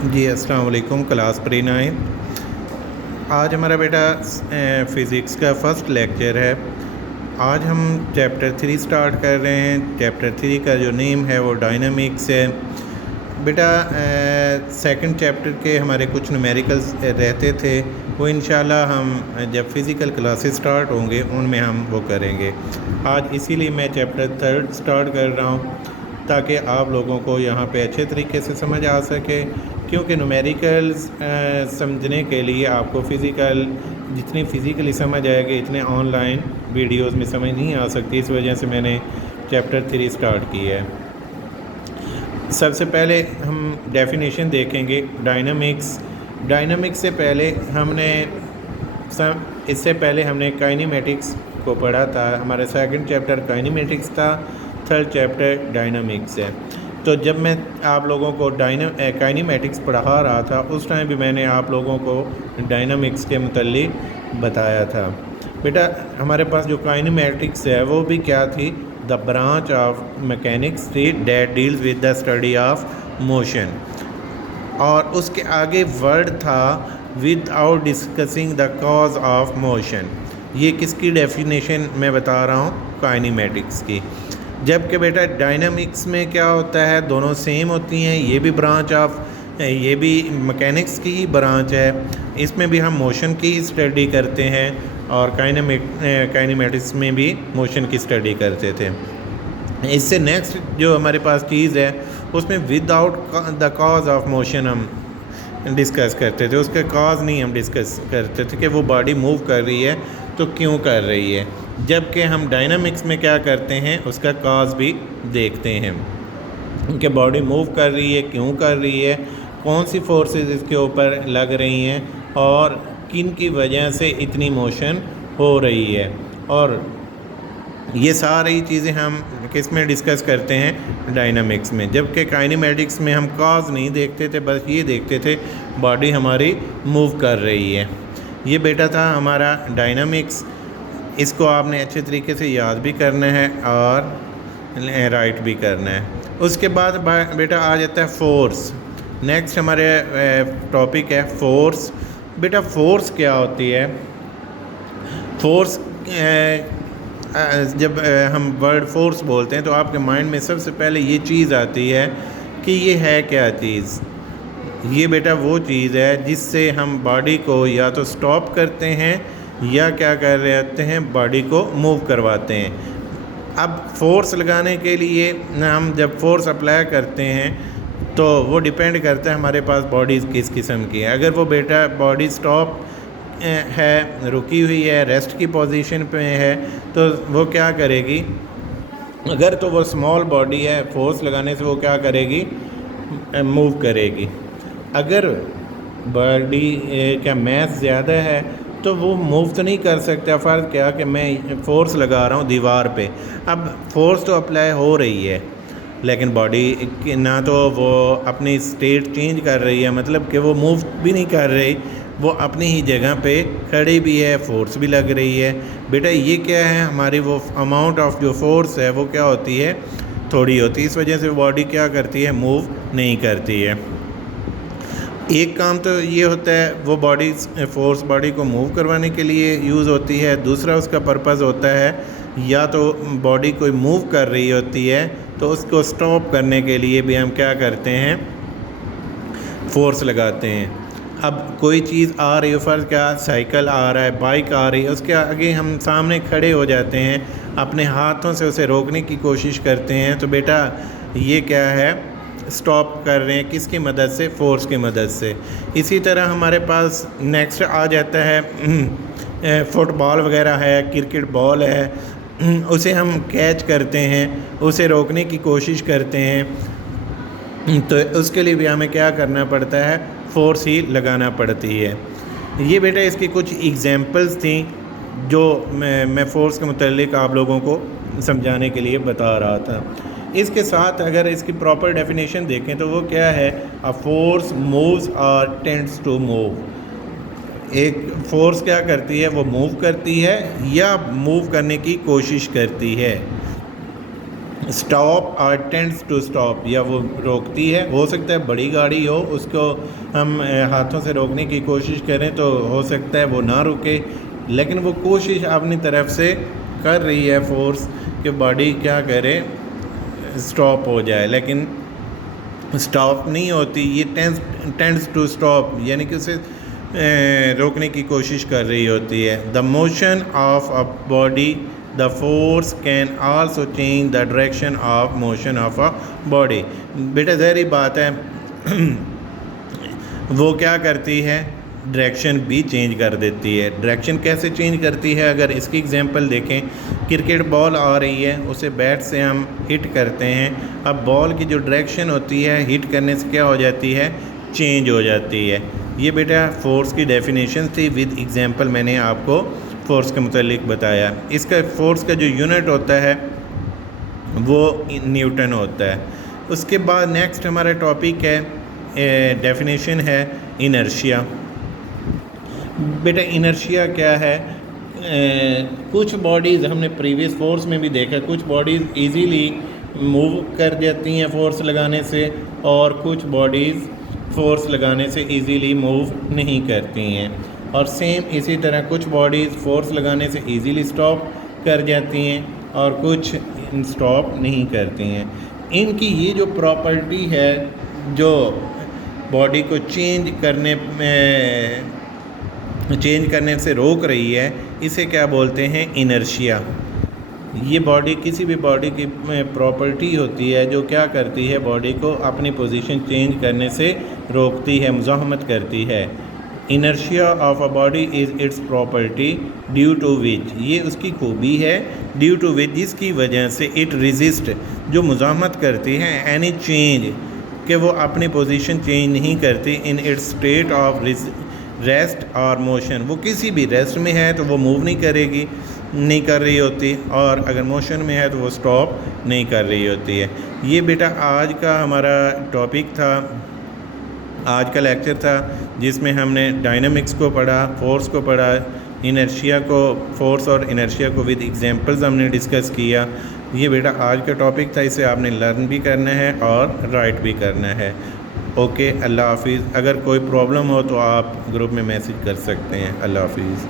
जी अस्सलाम वालेकुम। Class pre 9। आज हमारा बेटा फ़िज़िक्स का फ़र्स्ट लेक्चर है। आज हम चैप्टर 3 स्टार्ट कर रहे हैं। चैप्टर 3 का जो नेम है वो डायनामिक्स है। बेटा सेकंड चैप्टर के हमारे कुछ न्यूमेरिकल्स रहते थे, वो इंशाल्लाह हम जब फ़िज़िकल क्लासेस स्टार्ट होंगे उनमें हम वो करेंगे। आज इसीलिए मैं चैप्टर 3 स्टार्ट कर रहा हूँ ताकि आप लोगों को यहाँ पे अच्छे तरीके से समझ आ सके, क्योंकि न्यूमेरिकल्स समझने के लिए आपको जितनी फ़िज़िकली समझ आएगी इतने ऑनलाइन वीडियोस में समझ नहीं आ सकती। इस वजह से मैंने चैप्टर 3 स्टार्ट किया है। सबसे पहले हम डेफिनेशन देखेंगे डायनामिक्स से पहले इससे पहले हमने काइनेमेटिक्स को पढ़ा था। हमारा सेकंड चैप्टर काइनेमेटिक्स था, थर्ड चैप्टर डायनामिक्स है। तो जब मैं आप लोगों को काइनेमेटिक्स पढ़ा रहा था उस टाइम भी मैंने आप लोगों को डायनामिक्स के मुतल्लिक बताया था। बेटा हमारे पास जो काइनेमेटिक्स है वो भी क्या थी? द ब्रांच ऑफ मैकेनिक्स थी that deals with the study of motion, और उसके आगे वर्ड था without discussing the cause of motion. ये किसकी डेफिनेशन मैं बता रहा हूँ? काइनेमेटिक्स की। जबकि बेटा डायनामिक्स में क्या होता है, दोनों सेम होती हैं। ये भी मैकेनिक्स की ही ब्रांच है। इसमें भी हम मोशन की स्टडी करते हैं और काइनेमेटिक्स में भी मोशन की स्टडी करते थे। इससे नेक्स्ट जो हमारे पास चीज़ है उसमें without the cause of motion हम डिस्कस करते थे। उसका कॉज नहीं हम डिस्कस करते थे कि वो बॉडी मूव कर रही है तो क्यों कर रही है। जबकि हम डायनामिक्स में क्या करते हैं, उसका कॉज भी देखते हैं कि बॉडी मूव कर रही है, क्यों कर रही है, कौन सी फोर्सेस इसके ऊपर लग रही हैं और किन की वजह से इतनी मोशन हो रही है। और ये सारी चीज़ें हम किस में डिस्कस करते हैं? डायनामिक्स में। जबकि काइनेमेटिक्स में हम कॉज नहीं देखते थे, बस ये देखते थे बॉडी हमारी मूव कर रही है। ये बेटा था हमारा डायनामिक्स। इसको आपने अच्छे तरीके से याद भी करना है और राइट भी करना है। उसके बाद बेटा आ जाता है फोर्स। नेक्स्ट हमारे टॉपिक है फोर्स। बेटा फोर्स क्या होती है? फोर्स जब हम वर्ड फोर्स बोलते हैं तो आपके माइंड में सबसे पहले ये चीज़ आती है कि ये है क्या चीज़? ये बेटा वो चीज़ है जिससे हम बॉडी को या तो स्टॉप करते हैं या क्या कर रहे होते हैं, बॉडी को मूव करवाते हैं। अब फोर्स लगाने के लिए हम जब फोर्स अप्लाई करते हैं तो वो डिपेंड करता है हमारे पास बॉडी किस किस्म की है। अगर वो बेटा बॉडी स्टॉप है, रुकी हुई है, रेस्ट की पोजीशन पे है, तो वो क्या करेगी? अगर तो वो स्मॉल बॉडी है, फोर्स लगाने से वो क्या करेगी? मूव करेगी। अगर बॉडी का मास ज़्यादा है तो वो मूव तो नहीं कर सकता। फ़र्ज़ क्या कि मैं फ़ोर्स लगा रहा हूँ दीवार पे। अब फोर्स तो अप्लाई हो रही है लेकिन बॉडी ना तो वो अपनी स्टेट चेंज कर रही है, मतलब कि वो मूव भी नहीं कर रही, वो अपनी ही जगह पे खड़ी भी है, फोर्स भी लग रही है। बेटा ये क्या है? हमारी वो अमाउंट ऑफ जो फोर्स है वो क्या होती है? थोड़ी होती है। इस वजह से बॉडी क्या करती है? मूव नहीं करती है। एक काम तो ये होता है वो फोर्स बॉडी को मूव करवाने के लिए यूज़ होती है। दूसरा उसका पर्पज़ होता है या तो बॉडी कोई मूव कर रही होती है तो उसको स्टॉप करने के लिए भी हम क्या करते हैं? फोर्स लगाते हैं। अब कोई चीज़ आ रही है, फ़र्ज़ क्या, साइकिल आ रहा है, बाइक आ रही है, उसके आगे हम सामने खड़े हो जाते हैं, अपने हाथों से उसे रोकने की कोशिश करते हैं, तो बेटा ये क्या है? स्टॉप कर रहे हैं। किसकी मदद से? फोर्स की मदद से। इसी तरह हमारे पास नेक्स्ट आ जाता है फुटबॉल वगैरह है, क्रिकेट बॉल है, उसे हम कैच करते हैं, उसे रोकने की कोशिश करते हैं, तो उसके लिए भी हमें क्या करना पड़ता है? फोर्स ही लगाना पड़ती है। ये बेटा इसकी कुछ एग्जांपल्स थी जो मैं फोर्स के मुतालिक आप लोगों को समझाने के लिए बता रहा था। इसके साथ अगर इसकी प्रॉपर डेफिनेशन देखें तो वो क्या है? अ फोर्स मूव्स और टेंड्स टू मूव। एक फोर्स क्या करती है? वो मूव करती है या मूव करने की कोशिश करती है। स्टॉप और टेंड्स टू स्टॉप, या वो रोकती है। हो सकता है बड़ी गाड़ी हो, उसको हम हाथों से रोकने की कोशिश करें तो हो सकता है वो ना रुके, लेकिन वो कोशिश अपनी तरफ से कर रही है फोर्स कि बॉडी क्या करे, स्टॉप हो जाए, लेकिन स्टॉप नहीं होती। ये टेंड्स टू स्टॉप यानी कि उसे रोकने की कोशिश कर रही होती है। The motion of a body, the force can also change the direction of motion of a body. बेटा ज़ाहिर बात है वो क्या करती है, डायरेक्शन भी चेंज कर देती है। डायरेक्शन कैसे चेंज करती है, अगर इसकी एग्जांपल देखें, क्रिकेट बॉल आ रही है, उसे बैट से हम हिट करते हैं। अब बॉल की जो डायरेक्शन होती है हिट करने से क्या हो जाती है, चेंज हो जाती है। ये बेटा फोर्स की डेफिनेशन थी, विद एग्जांपल मैंने आपको फोर्स के मुतालिक बताया। इसका फोर्स का जो यूनिट होता है वो न्यूटन होता है। उसके बाद नेक्स्ट हमारा टॉपिक है, डेफिनेशन है इनर्शिया। बेटा इनर्शिया क्या है, कुछ बॉडीज़ हमने प्रीवियस फोर्स में भी देखा, कुछ बॉडीज़ इजीली मूव कर जाती हैं फोर्स लगाने से, और कुछ बॉडीज़ फोर्स लगाने से इजीली मूव नहीं करती हैं। और सेम इसी तरह कुछ बॉडीज़ फोर्स लगाने से इजीली स्टॉप कर जाती हैं और कुछ स्टॉप नहीं करती हैं। इनकी ये जो प्रॉपर्टी है जो बॉडी को चेंज करने से रोक रही है, इसे क्या बोलते हैं, इनर्शिया। ये बॉडी, किसी भी बॉडी की प्रॉपर्टी होती है जो क्या करती है, बॉडी को अपनी पोजीशन चेंज करने से रोकती है, मुज़ाहमत करती है। Inertia of a body is its property due to which, ये उसकी खूबी है, ड्यू टू विच जिसकी वजह से इट रेजिस्ट, जो मुज़ाहमत करती है, एनी चेंज, कि वो अपनी पोजीशन चेंज नहीं करती, in its state of rest और मोशन। वो किसी भी रेस्ट में है तो वो मूव नहीं करेगी, नहीं कर रही होती, और अगर मोशन में है तो वो स्टॉप नहीं कर रही होती है। ये बेटा आज का हमारा टॉपिक था, आज का लेक्चर था, जिसमें हमने डायनामिक्स को पढ़ा, फोर्स को पढ़ा, इनर्शिया को, फोर्स और इनर्शिया को विद एग्जांपल्स हमने डिस्कस किया। ये बेटा आज का टॉपिक था, इसे आपने लर्न भी करना है और राइट भी करना है। ओके, अल्लाह हाफिज़। अगर कोई प्रॉब्लम हो तो आप ग्रुप में मैसेज कर सकते हैं। अल्लाह हाफिज़।